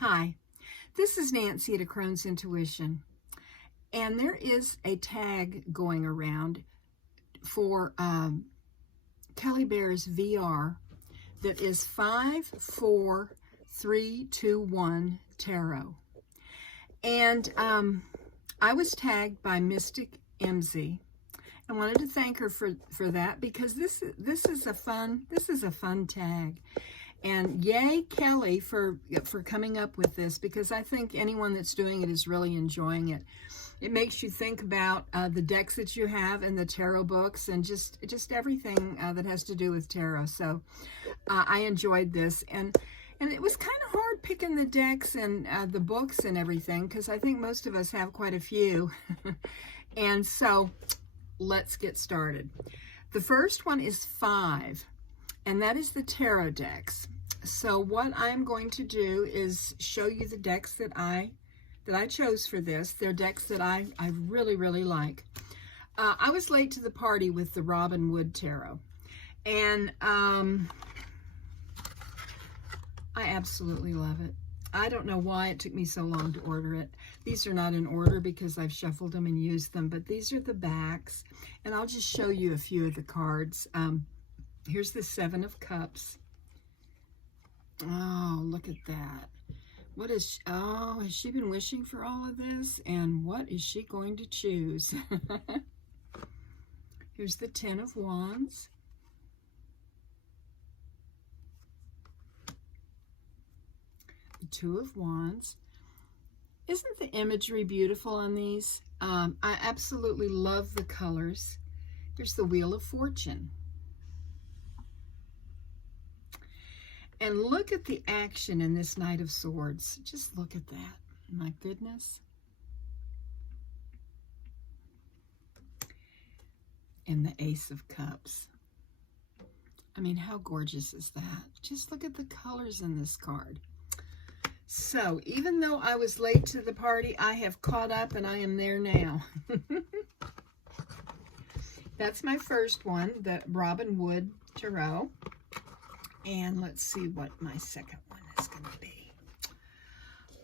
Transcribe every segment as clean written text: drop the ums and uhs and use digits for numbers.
Hi, this is Nancy at A Crone's Intuition, and there is a tag going around for Kelly Bear's VR that is 54321 Tarot. And I was tagged by Mystic Emzie. I wanted to thank her for that, because this is a fun tag. And yay, Kelly, for coming up with this, because I think anyone that's doing it is really enjoying it. It makes you think about the decks that you have and the tarot books and just everything that has to do with tarot. So I enjoyed this, and it was kind of hard picking the decks and the books and everything, because I think most of us have quite a few. And so let's get started. The first one is 5. And that is the tarot decks. So what I'm going to do is show you the decks that I chose for this. They're decks that I really, really like. I was late to the party with the Robinwood Tarot. And I absolutely love it. I don't know why it took me so long to order it. These are not in order because I've shuffled them and used them, but these are the backs. And I'll just show you a few of the cards. Here's the 7 of Cups. Oh, look at that. What is, oh, has she been wishing for all of this? And what is she going to choose? Here's the 10 of Wands. The 2 of Wands. Isn't the imagery beautiful on these? I absolutely love the colors. Here's the Wheel of Fortune. And look at the action in this Knight of Swords. Just look at that. My goodness. And the Ace of Cups. I mean, how gorgeous is that? Just look at the colors in this card. So, even though I was late to the party, I have caught up and I am there now. That's my first one, the Robinwood Tarot. And let's see what my second one is going to be.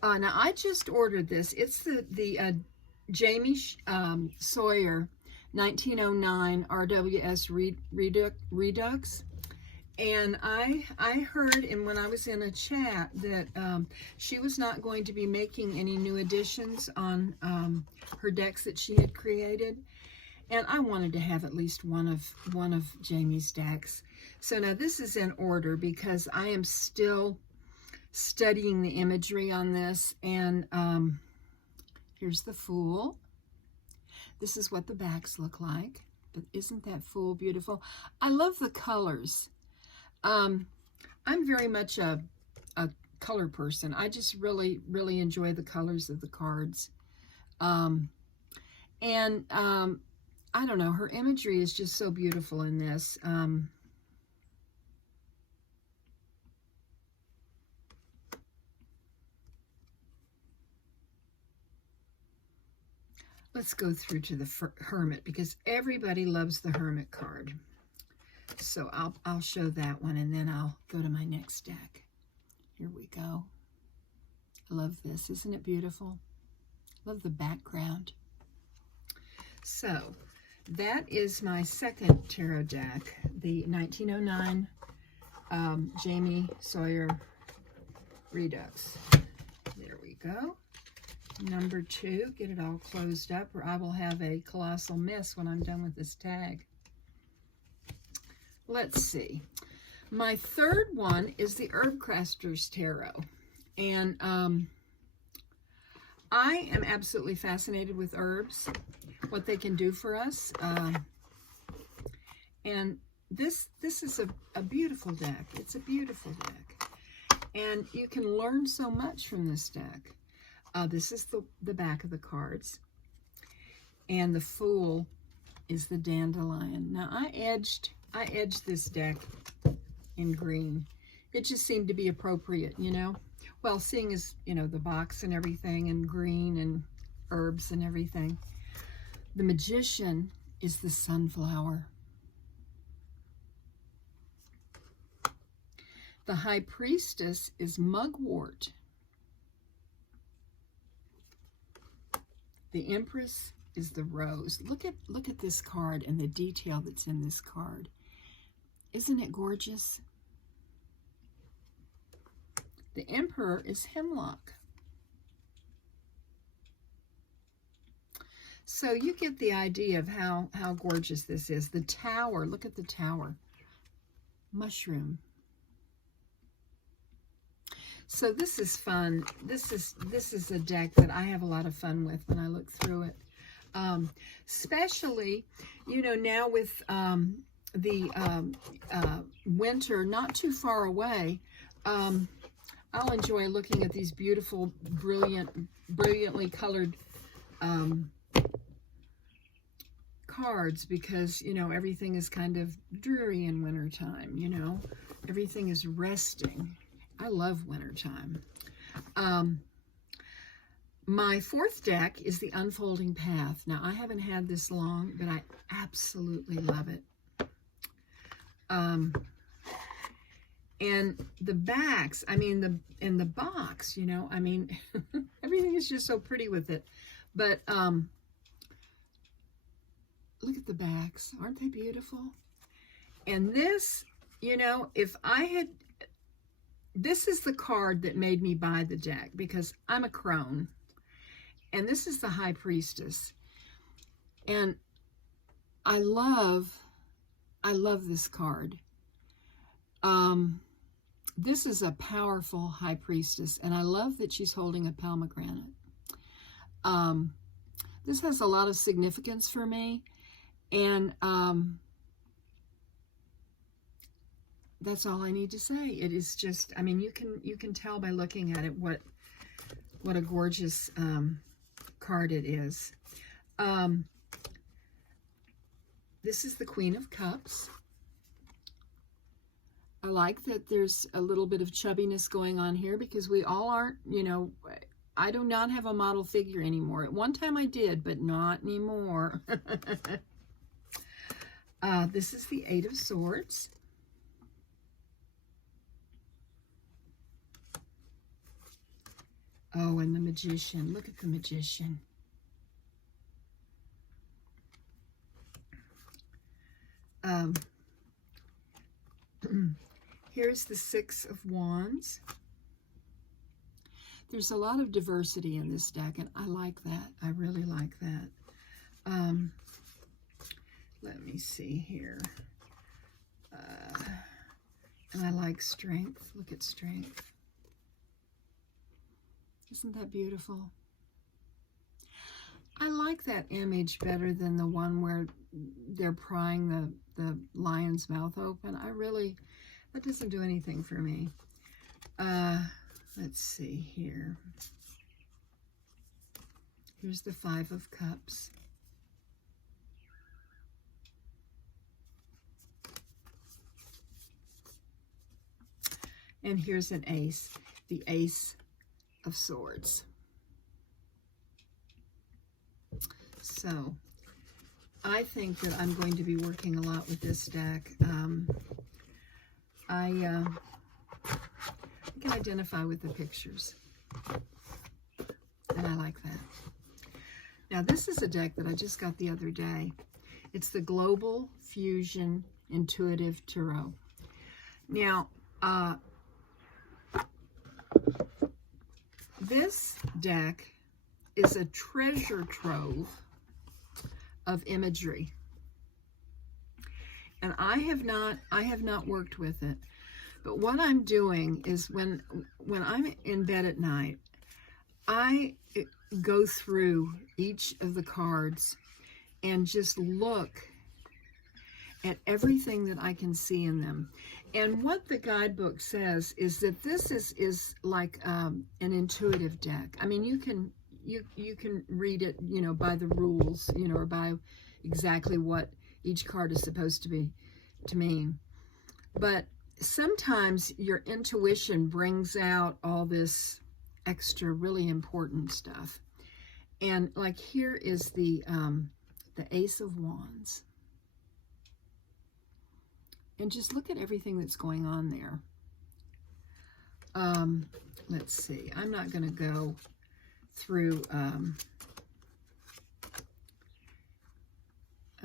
Now, I just ordered this. It's the Jamie Sawyer 1909 RWS Redux. And I heard, and when I was in a chat, that she was not going to be making any new additions on her decks that she had created. And I wanted to have at least one of Jamie's decks. So now this is in order because I am still studying the imagery on this. And here's the Fool. This is what the backs look like. But isn't that Fool beautiful? I love the colors. I'm very much a color person. I just really, really enjoy the colors of the cards. I don't know, her imagery is just so beautiful in this. Let's go through to the Hermit, because everybody loves the Hermit card. So I'll show that one, and then I'll go to my next deck. Here we go. I love this. Isn't it beautiful? Love the background. So that is my second tarot deck, the 1909 Jamie Sawyer Redux. There we go. Number 2, get it all closed up, or I will have a colossal mess when I'm done with this tag. Let's see. My third one is the Herbcrafters Tarot. And I am absolutely fascinated with herbs, what they can do for us. And this is a beautiful deck. It's a beautiful deck. And you can learn so much from this deck. This is the back of the cards. And the Fool is the dandelion. Now, I edged this deck in green. It just seemed to be appropriate, you know. Well, seeing as, you know, the box and everything, and green and herbs and everything. The Magician is the sunflower. The High Priestess is mugwort. The Empress is the rose. Look at this card and the detail that's in this card. Isn't it gorgeous? The Emperor is hemlock. So you get the idea of how gorgeous this is. The Tower, look at the Tower. Mushroom. So this is fun. This is a deck that I have a lot of fun with when I look through it. Especially, you know, now with the winter not too far away, I'll enjoy looking at these beautiful, brilliantly colored cards, because, you know, everything is kind of dreary in wintertime, you know. Everything is resting. I love wintertime. My fourth deck is the Unfolding Path. Now, I haven't had this long, but I absolutely love it. And the backs, I mean, in the box, you know, I mean, everything is just so pretty with it. But look at the backs. Aren't they beautiful? And this, you know, this is the card that made me buy the deck, because I'm a crone. And this is the High Priestess. And I love this card. This is a powerful High Priestess, and I love that she's holding a pomegranate. This has a lot of significance for me, and that's all I need to say. It is just, I mean, you can tell by looking at it what a gorgeous card it is. This is the Queen of Cups. I like that there's a little bit of chubbiness going on here, because we all aren't, you know, I do not have a model figure anymore. At one time I did, but not anymore. This is the Eight of Swords. Oh, and the Magician. Look at the Magician. Here's the Six of Wands. There's a lot of diversity in this deck, and I like that. I really like that. Let me see here. And I like Strength. Look at Strength. Isn't that beautiful? I like that image better than the one where they're prying the lion's mouth open. That doesn't do anything for me. Let's see here. Here's the Five of Cups. And here's an ace, the Ace of Swords. So, I think that I'm going to be working a lot with this deck. I can identify with the pictures, and I like that. Now, this is a deck that I just got the other day. It's the Global Fusion Intuitive Tarot. Now, this deck is a treasure trove of imagery, and I have not worked with it. But what I'm doing is when I'm in bed at night, I go through each of the cards and just look at everything that I can see in them. And what the guidebook says is that this is like an intuitive deck. I mean, you can read it, you know, by the rules, you know, or by exactly what each card is supposed to mean. But sometimes your intuition brings out all this extra really important stuff. And like here is the Ace of Wands. And just look at everything that's going on there. Let's see. I'm not going to go through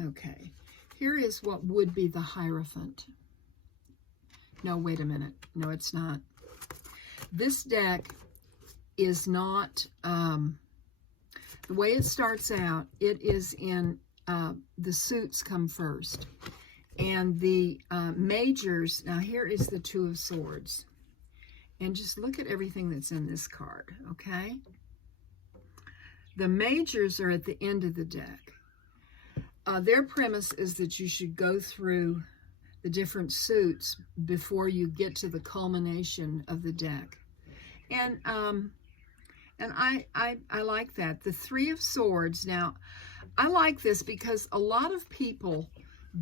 Okay, here is what would be the Hierophant. No, wait a minute. No, it's not. This deck is not, the way it starts out, it is in, the suits come first. And the majors, now here is the Two of Swords. And just look at everything that's in this card, okay? The majors are at the end of the deck. Their premise is that you should go through the different suits before you get to the culmination of the deck. And I like that. The Three of Swords, now, I like this because a lot of people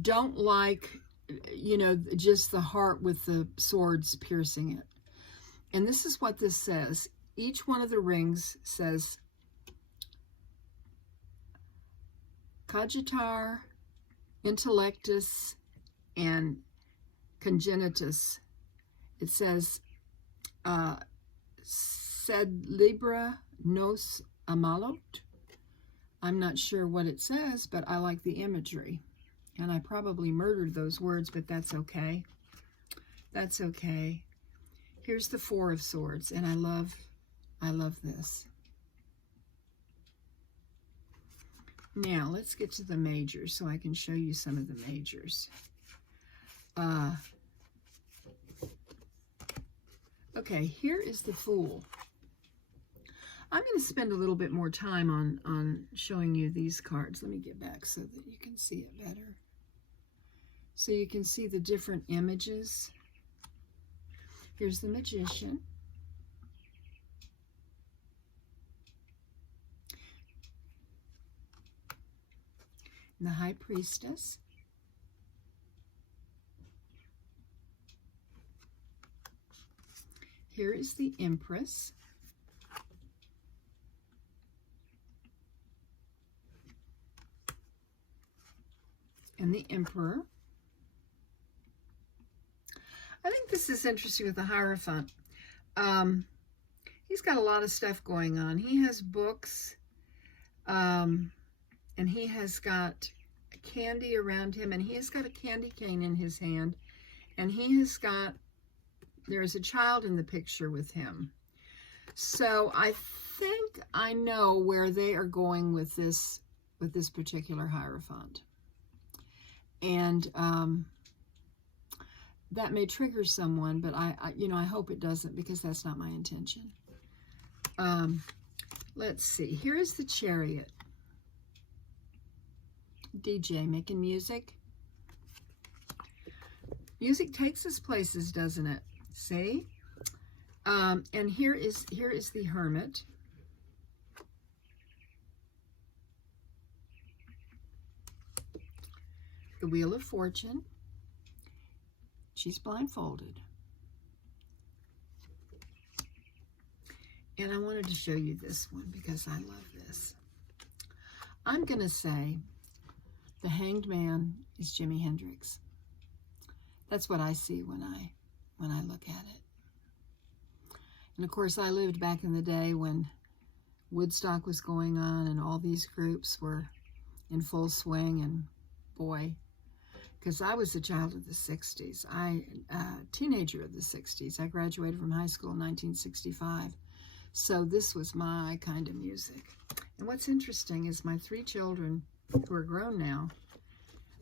don't like, you know, just the heart with the swords piercing it. And this is what this says. Each one of the rings says Cogitator, Intellectus, and Congenitus. It says Sed Libra Nos Amalot. I'm not sure what it says, but I like the imagery. And I probably murdered those words, but that's okay. That's okay. Here's the Four of Swords, and I love this. Now, let's get to the majors so I can show you some of the majors. Okay, here is the Fool. I'm going to spend a little bit more time on showing you these cards. Let me get back so that you can see it better. So you can see the different images. Here's the Magician. And the High Priestess. Here is the Empress. And the Emperor. I think this is interesting with the Hierophant. He's got a lot of stuff going on. He has books, and he has got candy around him, and he has got a candy cane in his hand, and he has got, there's a child in the picture with him. So I think I know where they are going with this particular Hierophant. And that may trigger someone, but I hope it doesn't, because that's not my intention. Let's see. Here is the Chariot. DJ making music. Music takes us places, doesn't it? See? And here is the Hermit. The Wheel of Fortune. She's blindfolded. And I wanted to show you this one because I love this. I'm going to say the Hanged Man is Jimi Hendrix. That's what I see when I look at it. And of course, I lived back in the day when Woodstock was going on and all these groups were in full swing, and boy, because I was a child of the 60s. Teenager of the 60s. I graduated from high school in 1965. So this was my kind of music. And what's interesting is my 3 children, who are grown now,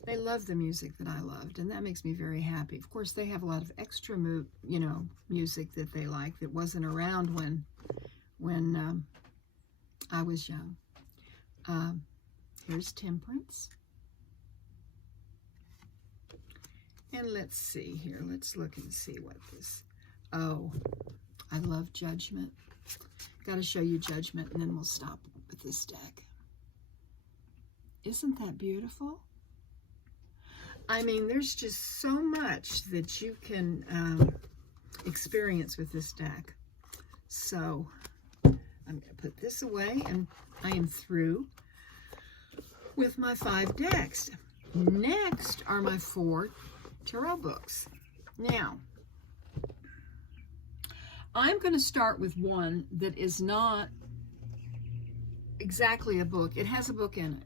they love the music that I loved, and that makes me very happy. Of course, they have a lot of extra music that they like that wasn't around when I was young. Here's Temperance. And let's see here. Let's look and see what this... Oh, I love Judgment. Got to show you Judgment, and then we'll stop with this deck. Isn't that beautiful? I mean, there's just so much that you can experience with this deck. So I'm going to put this away, and I am through with my 5 decks. Next are my 4 tarot books. Now, I'm going to start with one that is not exactly a book. It has a book in it.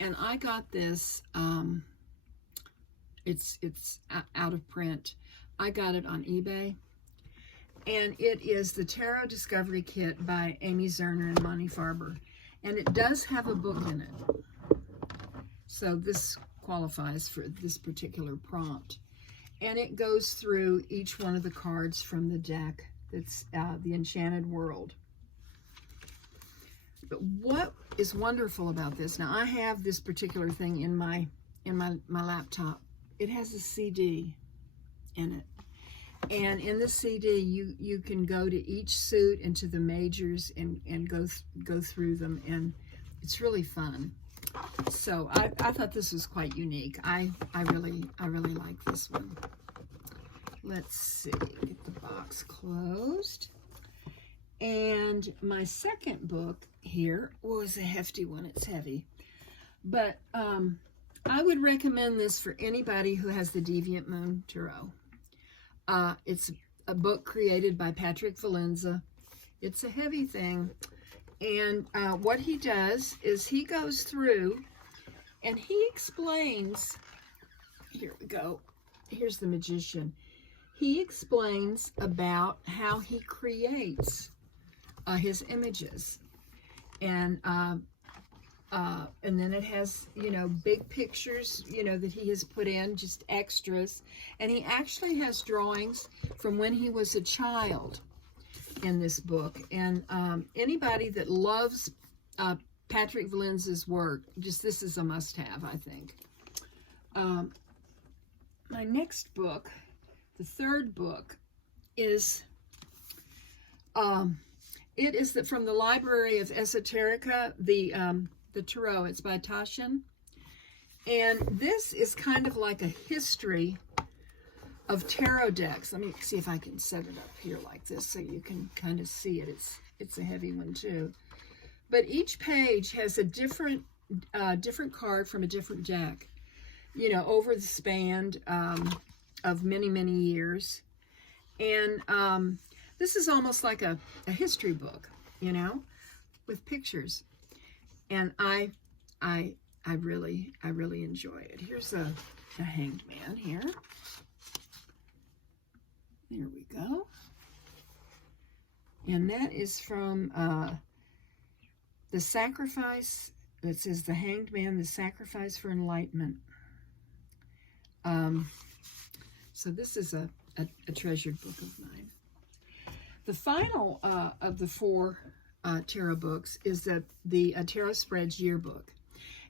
And I got this, it's out of print. I got it on eBay. And it is the Tarot Discovery Kit by Amy Zerner and Monty Farber. And it does have a book in it. So this qualifies for this particular prompt. And it goes through each one of the cards from the deck. That's the Enchanted World. But what is wonderful about this, now I have this particular thing in my laptop. It has a CD in it. And in the CD, you can go to each suit and to the majors and go through them, and it's really fun. So I thought this was quite unique. I really like this one. Let's see, get the box closed. And my second book here was a hefty one. It's heavy, but I would recommend this for anybody who has the Deviant Moon Tarot. It's a book created by Patrick Valenza. It's a heavy thing. And what he does is he goes through and he explains, here we go, here's the Magician. He explains about how he creates his images. And then it has, you know, big pictures, you know, that he has put in, just extras. And he actually has drawings from when he was a child in this book. And anybody that loves Patrick Valenza's work, just this is a must-have, I think. My next book, the third book, is it is from the Library of Esoterica, the Tarot. It's by Tashin. And this is kind of like a history of tarot decks. Let me see if I can set it up here like this so you can kind of see it. It's a heavy one too. But each page has a different card from a different deck, you know, over the span of many, many years. And this is almost like a history book, you know, with pictures. And I really enjoy it. Here's a Hanged Man here. There we go. And that is from The Sacrifice. It says The Hanged Man, The Sacrifice for Enlightenment. So this is a treasured book of mine. The final of the four tarot books is the Tarot Spreads Yearbook.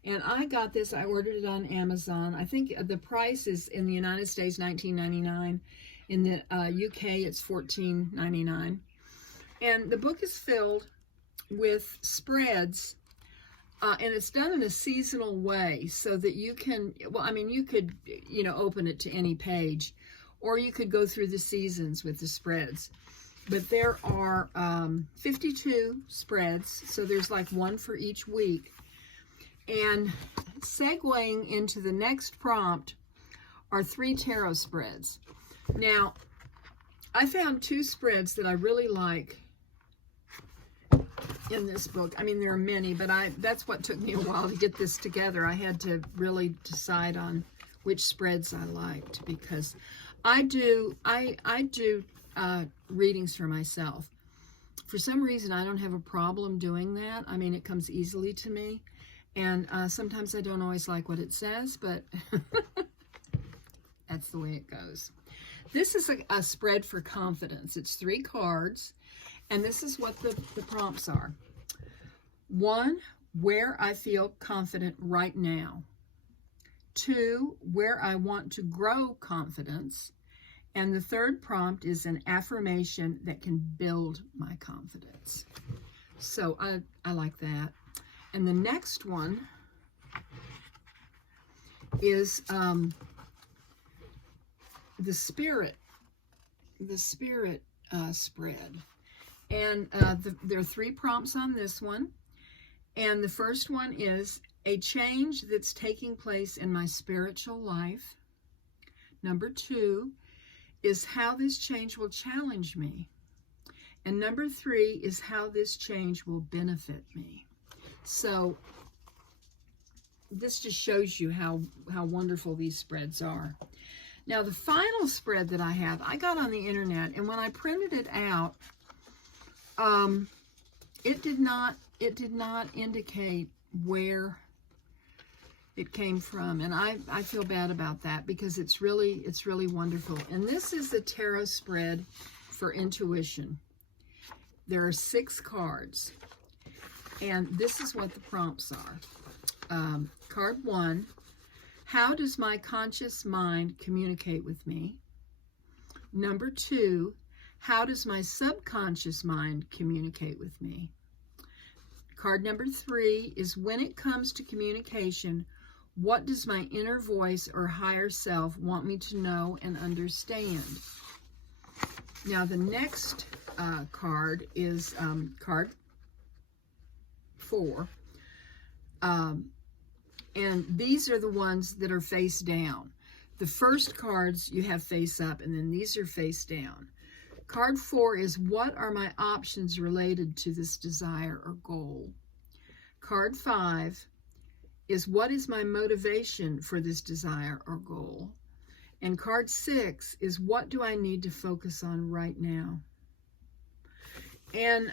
And I got this, I ordered it on Amazon. I think the price is in the United States $19.99. In the UK it's $14.99. And the book is filled with spreads, and it's done in a seasonal way so that you can, well, I mean, you could, you know, open it to any page, or you could go through the seasons with the spreads. But there are 52 spreads, so there's like one for each week. And segueing into the next prompt are 3 tarot spreads. Now, I found 2 spreads that I really like in this book. I mean, there are many, but that's what took me a while to get this together. I had to really decide on which spreads I liked, because I do readings for myself. For some reason, I don't have a problem doing that. I mean, it comes easily to me. And sometimes I don't always like what it says, but that's the way it goes. This is a spread for confidence. It's 3 cards, and this is what the prompts are. 1, where I feel confident right now. 2, where I want to grow confidence. And the third prompt is an affirmation that can build my confidence. So I like that. And the next one is the spirit spread. And there are 3 prompts on this one. And the first one is a change that's taking place in my spiritual life. Number 2 is how this change will challenge me. And number 3 is how this change will benefit me. So this just shows you how wonderful these spreads are. Now, the final spread that I have, I got on the internet, and when I printed it out, it did not indicate where it came from, and I feel bad about that, because it's really wonderful. And this is the tarot spread for intuition. There are 6 cards, and this is what the prompts are. Card 1, how does my conscious mind communicate with me? Number 2, how does my subconscious mind communicate with me? Card number 3 is, when it comes to communication, what does my inner voice or higher self want me to know and understand? Now, the next card is card 4. And these are the ones that are face down. The first cards you have face up, and then these are face down. Card 4 is, what are my options related to this desire or goal? Card 5 is, what is my motivation for this desire or goal? And card 6 is, what do I need to focus on right now? And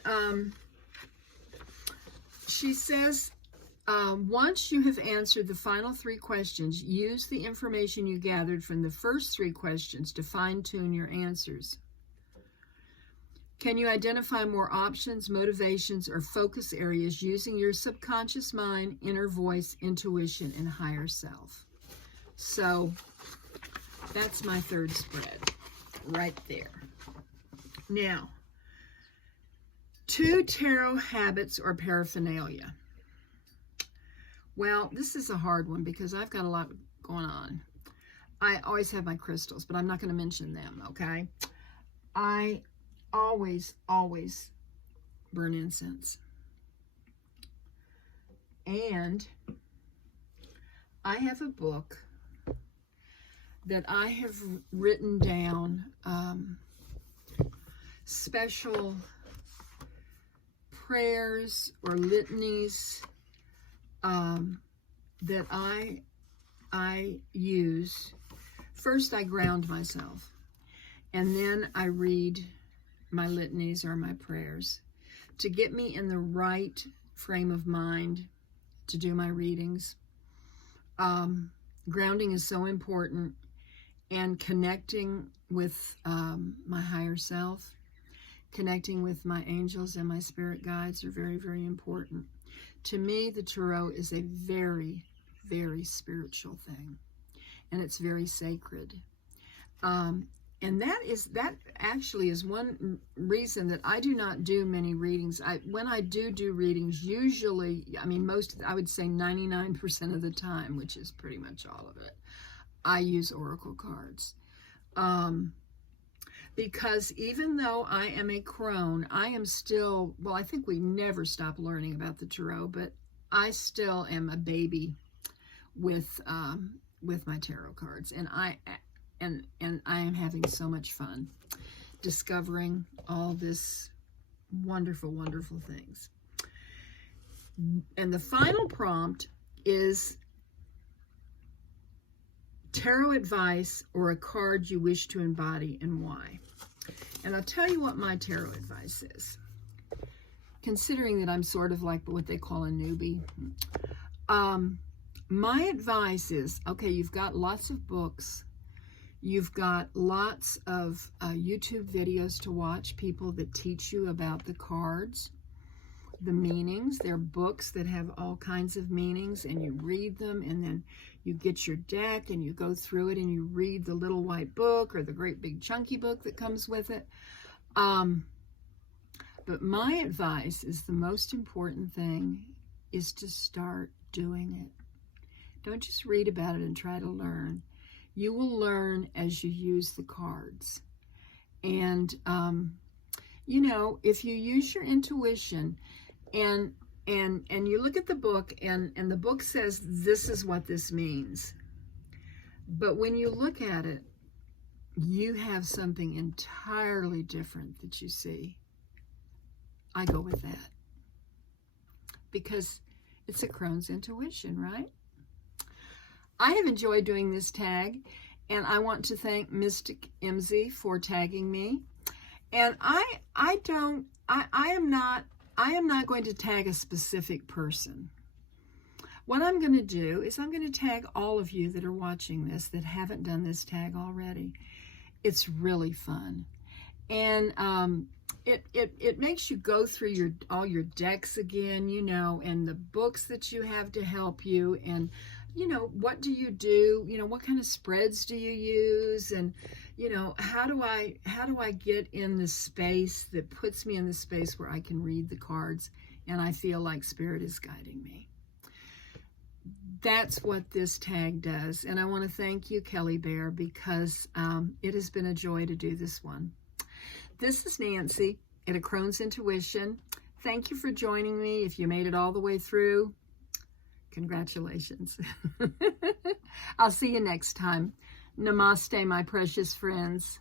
she says, once you have answered the final 3 questions, use the information you gathered from the first 3 questions to fine-tune your answers. Can you identify more options, motivations, or focus areas using your subconscious mind, inner voice, intuition, and higher self? So that's my 3rd spread right there. Now, 2 tarot habits or paraphernalia. Well, this is a hard one because I've got a lot going on. I always have my crystals, but I'm not going to mention them, okay? I always burn incense. And I have a book that I have written down special prayers or litanies that I use. First, I ground myself, and then I read my litanies or my prayers to get me in the right frame of mind to do my readings. Grounding is so important, and connecting with my higher self, connecting with my angels and my spirit guides are very, very important. To me, the tarot is a very, very spiritual thing, and it's very sacred. And that actually is one reason that I do not do many readings. When I do readings, usually, I would say 99% of the time, which is pretty much all of it, I use oracle cards. Because even though I am a crone, I am still, well, I think we never stop learning about the tarot, but I still am a baby with my tarot cards, and I am having so much fun discovering all this wonderful, wonderful things. And the final prompt is tarot advice or a card you wish to embody and why. And I'll tell you what my tarot advice is. Considering that I'm sort of like what they call a newbie, my advice is, okay, you've got lots of books. You've got lots of YouTube videos to watch, people that teach you about the cards, the meanings. There are books that have all kinds of meanings, and you read them, and then you get your deck, and you go through it, and you read the little white book or the great big chunky book that comes with it. But my advice is the most important thing is to start doing it. Don't just read about it and try to learn. You will learn as you use the cards. And, if you use your intuition and you look at the book and the book says, this is what this means. But when you look at it, you have something entirely different that you see. I go with that. Because it's a crone's intuition, right? I have enjoyed doing this tag, and I want to thank Mystic Emzie for tagging me. And I am not going to tag a specific person. What I'm going to do is I'm going to tag all of you that are watching this that haven't done this tag already. It's really fun. And it makes you go through all your decks again, you know, and the books that you have to help you, and you know, what do you do? You know, what kind of spreads do you use? And you know, how do I get in the space that puts me in the space where I can read the cards and I feel like Spirit is guiding me? That's what this tag does. And I want to thank you, Kelly Bear, because it has been a joy to do this one. This is Nancy at A Crone's Intuition. Thank you for joining me. If you made it all the way through, congratulations. I'll see you next time. Namaste, my precious friends.